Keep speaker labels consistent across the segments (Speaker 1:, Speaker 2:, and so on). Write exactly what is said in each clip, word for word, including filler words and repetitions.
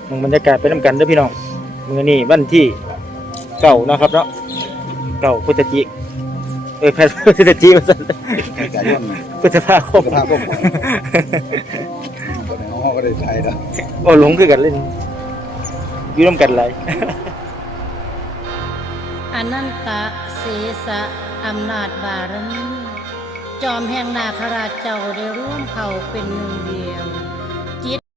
Speaker 1: มึงบรรยากาศไปน้ำกันเด้อพี่น้องมื้อนี้วันที่เก้านะครับเนาะเก้าพฤศจิกเอ้ยพฤศจิกายนพฤษภาคม
Speaker 2: พฤษภาคมเขาก็ได้ใช้แล้ว
Speaker 1: โอ้หลงคือกันเล่นอยู่ร่วมกันหลาย
Speaker 3: อนันตะเสสะอำนาจบารมีจอมแห่งนาคราชเจ้าได้ร่วมเผ่าเป็นหนึ่งเดียวจิต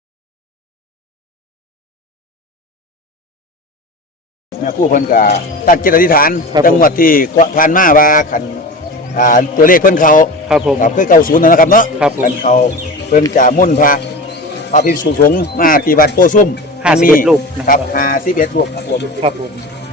Speaker 2: แม่ผู้เพิ่นก็ตั้งจิตอธิษฐานจังหวัดที่ผ่านมาว่าคันอ่าตัวเลขเพิ่นเขา
Speaker 1: ครับผม
Speaker 2: ครับคือเก้าศูนย์นะครับเนาะ
Speaker 1: ครับผม
Speaker 2: คันเขาเพิ่นจะมุ่นพระพระภิกษุสงฆ์มาที่วัดโพซุ่ม
Speaker 1: ห้าสิบเอ็ดรูปนะ
Speaker 2: ค
Speaker 1: ค
Speaker 2: รั
Speaker 1: รั
Speaker 2: บบ ห้าสิบเอ็ดรูปครับผม
Speaker 1: ครับผม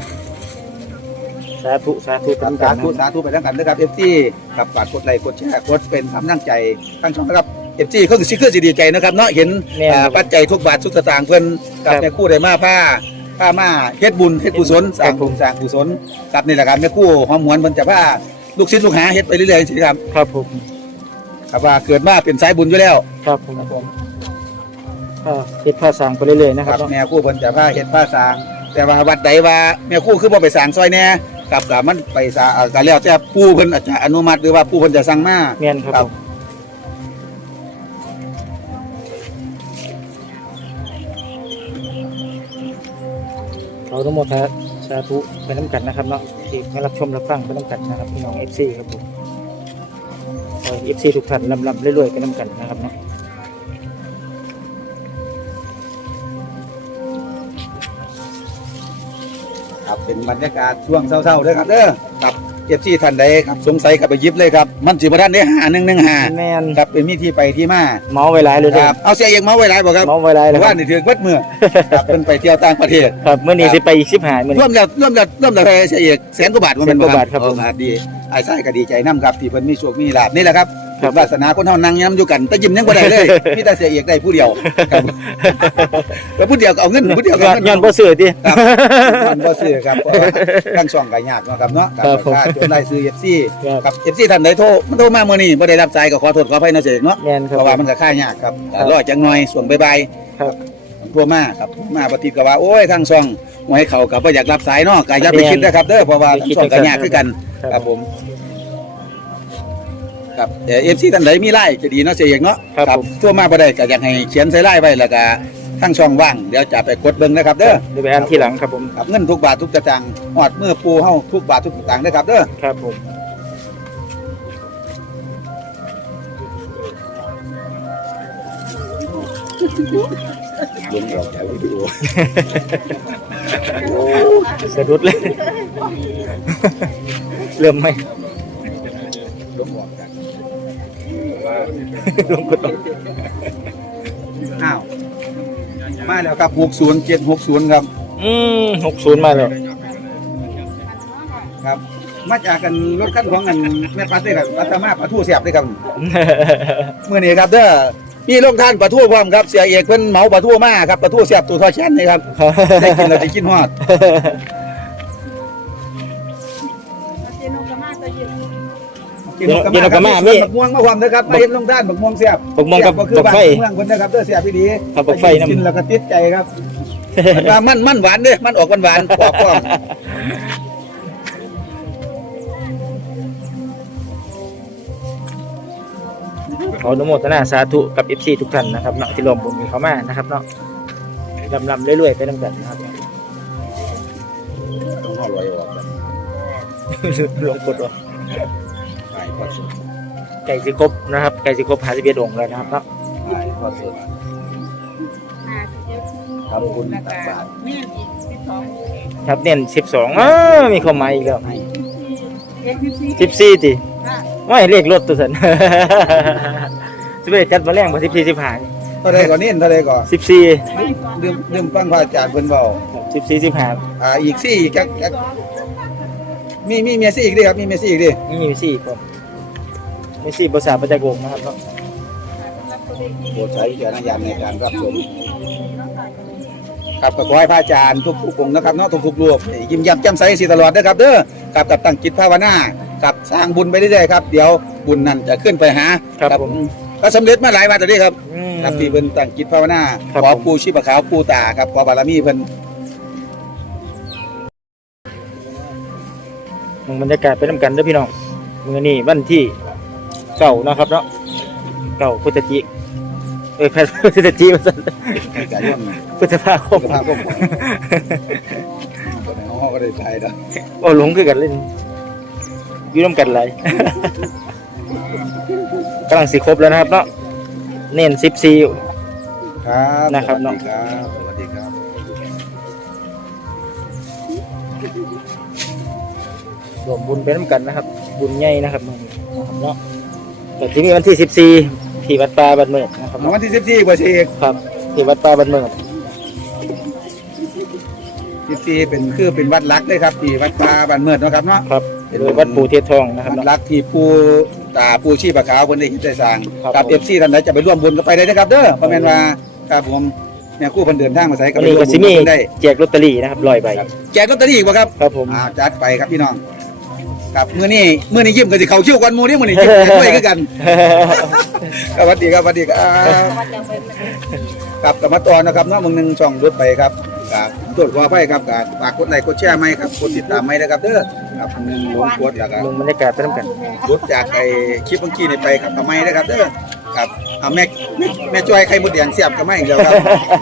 Speaker 1: สาธุสาธุ
Speaker 2: สา
Speaker 1: ตามกัน
Speaker 2: ธุสาธุไปทั้งกันนะครับ เอฟ ซี ครับฝากกดไลค์กดแชร์กดเป็นกำลังใจทั้งช่องนะครับ เอฟ ซี เขาคือสิคือสิดีใจนะครับเนาะเห็นอ่าปัจจัยทุกบาททุกสตางค์เพิ่นกับแม่ครู่ได้มาผ้าผ้ามาเฮ็ดบุญเฮ็ดกุศลสร้างบุญสร้างกุศลครับนี่แหละครับแม่ครู่หอมหวนเพิ่นจะผ้าลูกศิษย์ลูกหาเฮ็ดไปเรื่อยๆสิครับ
Speaker 1: ครับผม
Speaker 2: ครับว่าเกิดมาเป็นสายบุญอยู่แล้ว
Speaker 1: ครับผม
Speaker 2: ครับผม
Speaker 1: ก็เฮ็ดผ้าสร้างไปเรื่อยๆนะค
Speaker 2: ค
Speaker 1: รั
Speaker 2: รั
Speaker 1: บบ
Speaker 2: แม่ครู่เพิ่นจะผ้าเฮ็ดผ้าสร้าง แต่ว่าวัดใดว่าแม่ครู่คือบ่ไปสร้างซอยแน่ครับก็มันไปสร้างก็แล้วแต่ปู่เพิ่นอาจจะอนุมัติหรือว่าปู่เพิ่นจะสั่งมา
Speaker 1: แม่นครับผมเขาทั้งหมดครับสาธุไปน้ำกันนะครับเนาะที่มารับชมรับฟังไปน้ำกันนะครับพี่น้อง เอฟ ซี ครับผมเอฟซีทุกท่านลำๆเรื่อยๆไปน้ำกันนะครับเนาะ
Speaker 2: ครับเป็นบรรยากาศช่วงเช้าๆเด้อครับเด้อครับเอฟซีท่านใดครับสงสัยกับไปหยิบเลยครับมันสิบ่ทันได้หาหนึ่งหนึ่งหา
Speaker 1: แม่น
Speaker 2: ครับเป็นมีที่ไปที่มา
Speaker 1: เมาไว้หลายเลย
Speaker 2: ค
Speaker 1: เด้อ
Speaker 2: รับเอาเสียเองเมาไว้หลายบ่ครับ
Speaker 1: เมาไว้หลายเลยค
Speaker 2: ว่า
Speaker 1: รับ
Speaker 2: นี่ถือวัดมือครับเป็นไปเที่ยวต่างประเทศ
Speaker 1: ครับเมื่อนี้สิไปอีกสิบหายมื่อ
Speaker 2: ร่ว
Speaker 1: นี้
Speaker 2: มแล้วร่วมแล้วร่วมแล้วเสียเอกแสนกว่าบาทมันเป็น
Speaker 1: แสนกว่าบาทครับ
Speaker 2: เออมาดีไอ้ไส้ก็ดีใจนํครับที่เพิ่นมีโชคมีลาภนี่แหละครับ
Speaker 1: ครับ
Speaker 2: วาสนาคนเฮานั่งยำอยู่กันแต่ยิ้มยังบ่ได้เลยมีแต่เสียเอกได้ผู้เดียวครับแล้วผู้เดียวก็เอาเงินผู้เดียวก็เอาเงิน
Speaker 1: ย้อนบ่ซื้อติ
Speaker 2: ครับมันก็ซื้อครับเพราะว่าทั้งช่องก็ยากเนาะครับเนาะ
Speaker 1: ครับผม
Speaker 2: การจดไล่ซื้อ เอฟ ซี
Speaker 1: ครับ
Speaker 2: ครับ เอฟ ซี ท่านใดโทรมันโทรมามื้อนี้บ่ได้รับสายก็ขอโทษขออภัยนะเสกเนาะ
Speaker 1: แม่นครับ
Speaker 2: เพราะว่ามันก็ค่ายากครับ
Speaker 1: ครับ
Speaker 2: รอจังหน่อยส่วงบ่าย
Speaker 1: ครับ
Speaker 2: ๆโทรมาครับมาบ่ติดก็ว่าโอ้ยทางช่องบ่ให้เขาก็บ่อยากรับสายเนาะก็อย่าไปคิดนะครับเด้อเพราะว่าทางช่องก็ยากคือกันครับผมครับแต่ เอฟ ซี ท่านใดมีไลน์จะดีเนาะเสกเนาะ
Speaker 1: ครับผม
Speaker 2: โทรมาบ่ได้ก็อยากให้เขียนใส่ไลน์ไว้แล้วก็ทางช่องว่างเดี๋ยวจะไปกดเบิ่งนะครับเด้อ
Speaker 1: เดี๋ยวไปอ่านทีหลังครับผม
Speaker 2: ครับเงินทุกบาททุกสตางค์หอดมือปูเฮาทุกบาททุกสตางค์เด้อครับเด้อ
Speaker 1: ครับผม
Speaker 2: ลงออกจากวิดีโอ
Speaker 1: สะดุดเลย เริ่มไหม
Speaker 2: ลงออกจาก
Speaker 1: ลงกดลง
Speaker 2: อ้าวมาแล้วครับหกศูนย์เจ็ดหกศูนย์ครับ
Speaker 1: อืมหกศูนย์มาแล้ว
Speaker 2: ครับ มาจากกันรถคันของกันแม่ปัดเด้อครับปัตตามาปลาทูเสียบเด้อครับมื้อนี้ครับเด้อมีโรงทานปลาทูพร้อมครับเสียเอกเพิ่นเหมาปลาทูมาครับปลาทูเสียบตัวทอดแช่นนี่ครับได้กินแล้วสิกินฮอดกินกับมาครับมีบักม่วงมาพร้อมเด้อครับมาเฮ็ดโรงทานบักม่วงเสียบ
Speaker 1: บักม่วงกับ
Speaker 2: เสียคือ
Speaker 1: บักไฟ
Speaker 2: บ้านเมืองเพิ่นนะครับเด้อเสียบพี่ดี
Speaker 1: ครับบักไฟนำ
Speaker 2: กินแล้วก็ติดใจครับ มันว่ามันมันหวานเด้อมันออกหวานๆกรอบ
Speaker 1: ขออนุโมทนาสาธุกับ เอฟ ซี ทุกท่านนะครับเนาะที่รวมบุญกับเขามานะครับเนาะลำๆเรื่อยๆไปน้ำกันนะครับ
Speaker 2: ๆต้องเอาลอยออกแบบ
Speaker 1: ลงกดว่า
Speaker 2: ใช่พอสุด
Speaker 1: ไก่สิครบนะครับไก่สิครบหาสิบเอ็ดองค์แล้วนะครับเนาะ
Speaker 2: ใช่พอสุดทำบุญตักบาตร
Speaker 1: ครับเน้นสิบสองอ้ามีเข้ามาอีกแล้ว
Speaker 2: ให้
Speaker 1: สิบสี่ติไม่เลขรถตัวสัน สิบเอ็ดจัดมาแรงกว่าสิบสี่สิบห้า
Speaker 2: เท่าใดก่อนนี่เท่าใดก่อน
Speaker 1: สิบสี่
Speaker 2: ลืมลืมฟังพระอาจารย์เพิ่นเว้า
Speaker 1: สิบสี่สิบห้า
Speaker 2: อ่าอีกสี่อีกจักจักมีมีเมียซี่อีกดิครับมีเมียซี่อีกดิ
Speaker 1: นี่มีสี่ครับมีสี่ภาษาปัจจโกงนะครับเนาะ
Speaker 2: โปรดใช้วิจารณญาณในการรับชมครับก็ขอให้พระอาจารย์ทุกทุกองค์นะครับเนาะทุกทุกรูปยิ้มแย้มแจ่มใสสิตลอดเด้อครับเด้อครับกับตั้งจิตภาวนากับสร้างบุญไปเรื่อยๆครับเดี๋ยวบุญนั้นจะขึ้นไปหา
Speaker 1: ครับผม
Speaker 2: ก็สำเร็จมาหลายวันแล้วนี่ครับ
Speaker 1: อืม
Speaker 2: ครับที่เพิ่นตั้งจิตภาวนา
Speaker 1: ครับ
Speaker 2: ขอ
Speaker 1: ผม
Speaker 2: ปู่ชีพขาวปู่ตาครับขอบารมีเพิ่น
Speaker 1: มึงบรรยากาศไปน้ำกันเด้อพี่น้องมื้อนี้วันที่เก้าเนาะครับเนาะเก้าพฤศจิกเอ้ย พฤศจิกายน
Speaker 2: ใจย่อม
Speaker 1: พฤษภาค
Speaker 2: สุ
Speaker 1: ม
Speaker 2: ขภาพก็บ่เฮาก็ได้ใจดอก
Speaker 1: โอ้หลงคือกันเล่นอยู่ร่วมกันหลาย กำลังสิครบแล้วนะครับเนาะเน้นสิบสี่
Speaker 2: ครับ
Speaker 1: นะครับ
Speaker 2: ส
Speaker 1: เนาะ
Speaker 2: วัสดีครับสวัสดีครับ
Speaker 1: รวมบุญไปน้ำกันนะครับ บุญใหญ่นะครับมื้อนี้นะครับเนาะแต่ที่มีวันที่สิบสี่ที่วัดป่าบ้านเมืองนะครับ
Speaker 2: วัน
Speaker 1: เนาะ
Speaker 2: ที่สิบสี่บ่สิ
Speaker 1: ครับที่วัดป่าบ้านเมือง
Speaker 2: สิบสี่เป็นคือเป็นวัดหลักเลยครับที่วัดป่าบ้านเมืองเนาะครับเนาะ
Speaker 1: ครับโดยวัดปู่เทียนทองนะครับ
Speaker 2: วัด
Speaker 1: เนาะ
Speaker 2: หลักที่ปู่ตาปู่ชีพขาวเพิ่นได้เฮ็ดได้สร้าง
Speaker 1: ครับ
Speaker 2: กับ
Speaker 1: ผม
Speaker 2: เอฟ ซี ท่านใดจะไปร่วมบุญก็ไปได้นะครับเด้อเพราะแม่นว่าครับผมแม่ครู่เพิ่นเดินทางมาใส่ก็
Speaker 1: วัน
Speaker 2: ไป
Speaker 1: นี้
Speaker 2: ร่ว
Speaker 1: ก็
Speaker 2: มบุ
Speaker 1: สิ
Speaker 2: ญ
Speaker 1: มี
Speaker 2: กับเพิ่นได้
Speaker 1: แจกลอตเตอรี่นะครับร้อยใบ
Speaker 2: แจกลอตเตอรี่อีกบ่ครับ
Speaker 1: ครับผม
Speaker 2: อ่าจัดไปครับพี่น้องครับมื้อนี้มื้อนี้ยิ้มก็สิเข้าคิวก่อนหมู่นี่มื้อนี้ยิ้มด้วยคือกันสวัสดีครับสวัสดีครับครับกลับมาต่อนะครับเนาะมึงหนึงช่องรถไปครับครับตรวจขออภัยครับก็ฝากกดไลค์กดแชร์ไหมครับกดติดตามไหมนะครับเด้อครับมึงหนึงลงกดแล้วก็
Speaker 1: ลงบรรยากาศไปน้ำกัน
Speaker 2: รถจากไอ้คลิปเมื่อกี้นี่ไปครับทำไมนะครับเด้อครับเอาแม่แม่แม่จ้อยไข่มดแดงเสียบก็ไม่อีกแล้วครับ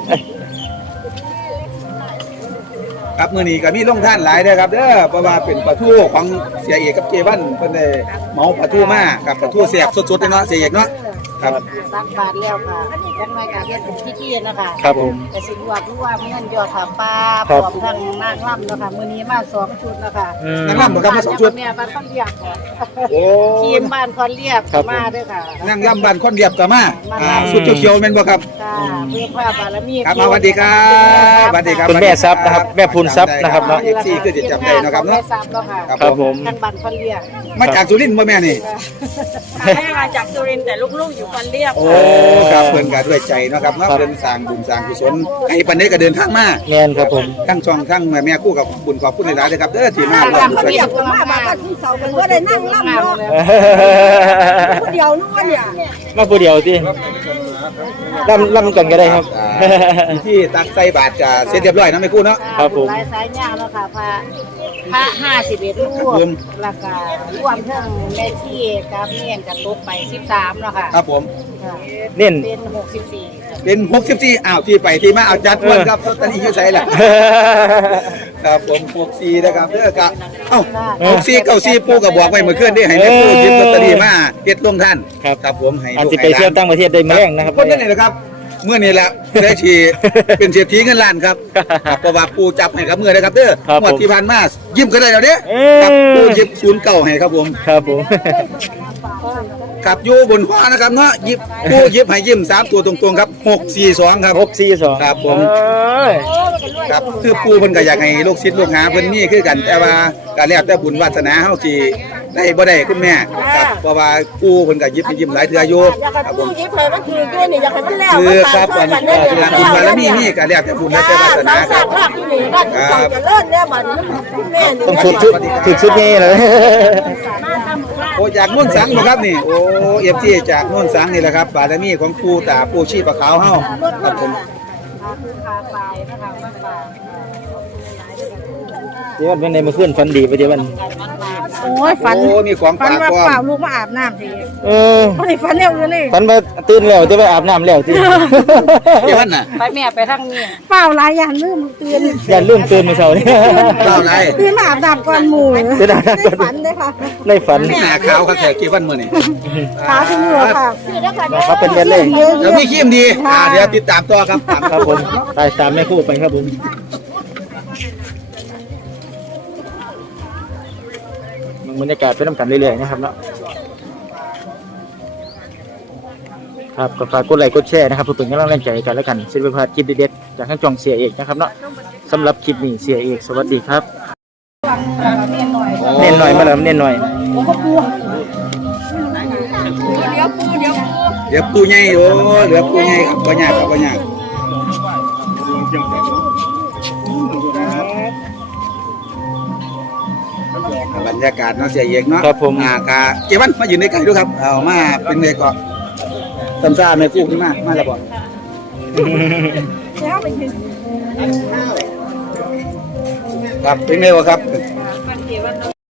Speaker 2: ครับมื้อนี้ก็มีลงท่านหลายเด้อครับเด้อเพราะว่าเป็นปลาทูของเสียเอกกับเจวันเพิ่นได้เหมาปลาทูมากับปลาทูแซ่บสดๆเลยเนาะเสียเอกเนาะครับ
Speaker 3: ตักบาทแล้วค่ะจังไรกะเฮ็ดเป็นพิธีนะคะ
Speaker 1: ครับผม
Speaker 3: แต่สิรวบรวมเงินยอดถาปลา
Speaker 1: ค
Speaker 3: พ
Speaker 1: รั
Speaker 3: ร้
Speaker 1: บ
Speaker 3: อมทั้งนางร่ำเนาะค่ะมื้อนี้มาสองชุดนะคะ
Speaker 1: อืม
Speaker 2: นางรำบ่ครับมาสองชุด
Speaker 3: แม่บ้านคนเรียกค่ะ
Speaker 2: โอ้
Speaker 3: ทีมบ้านคนเรียก
Speaker 1: ครับผม
Speaker 3: มาเด้อค่ะ
Speaker 2: นั่งลำบ้านคนเดียบก็มาอ่าสุดเขียวๆแม่นบ่ครับ
Speaker 3: ค่ะเพื่อพระบารมี
Speaker 2: ครับมาสวัสดีครับสวัสดีครับ
Speaker 1: คุณแม่ทรัพย์นะครับแม่พูนทรัพย์นะครับเนาะ
Speaker 2: เอฟซีคือจะจำได้เนาะครับ
Speaker 3: แม่
Speaker 2: เนาะ
Speaker 3: ทรัพย์เนาะค่ะ
Speaker 2: ครับ
Speaker 1: ครับผม
Speaker 3: ทางบ้านคนเรียก
Speaker 2: มาจากสุรินทร์บ่แม่นี่
Speaker 4: แม่มาจากสุรินทร์แต่ลูกๆอยู่คนเรียบ
Speaker 2: โอ้ครับเพิ่นก็ด้วยใจเนาะครับเนาะเพิ่นสร้างบุญสร้างกุศลให้ปานนี้ก็เดินทางมา
Speaker 1: แม่นครับผม
Speaker 2: ทั้งช่องทั้งแม่แม่คู่กับบุญขอบคุณหลายๆเลยครับเด้อที่มาร่วมบุญช่วยกัน
Speaker 4: มาบ้านที่เสาเป็นว่าได้นั่งล่ำเนาะเดียวนู้นเนี่ย
Speaker 1: มาผู้เดียวที่ล่ำล่ำกันก็ได้ครับ
Speaker 2: อ่าพิธีตักใส่บาตรก็เสร็จเรียบร้อยนะแม่คู่เนาะ
Speaker 1: ครับผม
Speaker 3: ลายสายยาวเนาะค่ะพระพระห้าสิบเอ็ดรู
Speaker 2: ครับผ
Speaker 3: ป
Speaker 2: ม
Speaker 3: แล้วก็รวมทั้งแม่ชีกับเมียนกับตกไปสิบสามเนาะค่ะ
Speaker 2: ครับผม
Speaker 3: ค่ะ
Speaker 1: เน้น
Speaker 3: เป็นหกสิบสี่
Speaker 2: เป็นหกสิบสี่อ้าวที่ไปที่มาเอาจัดเพิ่นครับลอตเตอรี่อยู่ไสล่ะครับผมหกสิบสี่นะครับเด้อกะเอ้าหกสิบสี่เก้าสิบปู่ก็บอกไว้เมื่อคืนนี้ให้แม่คู่หยิบลอตเตอรี่มาเฮ็ดลงท่าน
Speaker 1: ครับ
Speaker 2: ครับผมให้
Speaker 1: อาจ
Speaker 2: ลูก
Speaker 1: จะไป
Speaker 2: ให้หลาน
Speaker 1: เที่ยวต่างประเทศได้มาแรงนะครับ
Speaker 2: คนนี้นะครับเมื่อนี้แหละได้ชีเป็นเศรษฐีเงินล้านครับครับเพราะว่าปูจับให้ครับเมื่อนะครับเด้อ
Speaker 1: ครับ
Speaker 2: งวด
Speaker 1: ผม
Speaker 2: ที่ผ่านมายิ้มก็ได้แล้วเด้
Speaker 1: เอ้ย
Speaker 2: ครับปูหยิบศูนย์เก่าให้ครับผม
Speaker 1: ครับผม
Speaker 2: ครับอยู่บนฟ้านะครับเนาะหยิบปูหยิบให้ยิ้มสามตัวตรงๆครับหกสี่สองครับ
Speaker 1: หกสี่สอง
Speaker 2: ครับผม
Speaker 1: เอ้ย
Speaker 2: ครับคือปูเพิ่นก็อยากให้ลูกศิษย์ลูกหาเพิ่นมีคือกัน แต่ว่าก็แล้วแต่บุญวาสนาเฮาสิได้บ่ได้คุณแม่ครับเพราะว่าปูเพิ่นก็หยิบให้ยิ้มหลายเทื่ออยู่
Speaker 4: อยากให้
Speaker 2: ครับผ
Speaker 4: ผู้
Speaker 2: ม
Speaker 4: ยิบให้มันคือด้วยนี่อยากให้มันแล้ว
Speaker 2: คือครับวันนี้งานบุญบารมีนี่ก็แล้วแต่บุญและแต่วาสนาค
Speaker 4: สา
Speaker 2: รับ
Speaker 4: ภาพที่นี่บ้านที่สองจะเลิศเนี่ยบ้านนี้คุณแม่นี่
Speaker 1: ต้องฝึกชุดฝึกชุดนี้เลย
Speaker 2: โอ้จากนุ่นสังนะครับนี่โอ้เอฟซีจากนุ่นสังนี่แหละครับบารมีของปู่ตาปู่ชีพะขาวเฮาครับผม
Speaker 3: คือคาไฟนะคะมากกว่า
Speaker 1: เดี๋ยววันในเมื่อคืนฝันดีไปเดี๋ยววัน
Speaker 4: โอ้ยฝัน
Speaker 2: โอ้มีของ
Speaker 4: ฝัน
Speaker 2: ฝาก
Speaker 4: ว่า
Speaker 2: พร้อม
Speaker 4: เปล่าลูกมาอาบน้ำที
Speaker 1: เออ
Speaker 4: ไม่ได้ฝันเร็วเลย
Speaker 1: ฝันว่าตื่นแล้วจะไปอาบน้ำแล้วที่
Speaker 2: เดี๋ยวมันน่ะ
Speaker 3: ไปแม่ไปทางนี้
Speaker 4: เปล่าหลายอย่างลืมตื่น
Speaker 1: อย่าลืมตื่นมาเช้านี้
Speaker 2: เล่าอะไร
Speaker 4: ตื่นมาอาบน้ำก่อนหมู่
Speaker 1: เสียดาย
Speaker 4: ได้ฝันเลยค่ะ
Speaker 1: ในฝัน
Speaker 2: หน้าขาวครับแต่กี่วันมื้อนี่
Speaker 4: ขาขึ้นมือค่ะ
Speaker 1: ครับเป็นเดือนเลย
Speaker 2: แล้วมีครีมดีอ่าเดี๋ยวติดตามต่อครับตาม
Speaker 1: ครับผมตายตามแม่คู่ไปครับผมบรรยากาศเป็นน้ำกันเรื่อยๆนะครับเนาะครับก็ฝากกดไลค์กดแชร์นะครับเพื่อเป็นกำลังแรงใจกันแล้วกันสิริพาคลิปเด็ดๆจากข้างจองเสียเอกนะครับเนาะสำหรับคลิปนี้เสียเอกสวัสดีครับเน้นหน่อยมาแล้วเน้นหน่อย
Speaker 2: เดี๋ยวปูใหญ่โอ้เหลือปูใหญ่ครับบ่ยากครับบ่ยากบรรยากาศเนาะเสียเอกเนาะ
Speaker 1: ครับผม
Speaker 2: อ่ากะเจวันมาอยู่ในไก่ด้วยครับเอามาเป็นไงก็ซัมซ่าแม่กู้ขึ้นมามาแล้วบ่
Speaker 3: ค่ะ
Speaker 4: แล้วไปถึง
Speaker 2: ครับเป็นไงวะครับ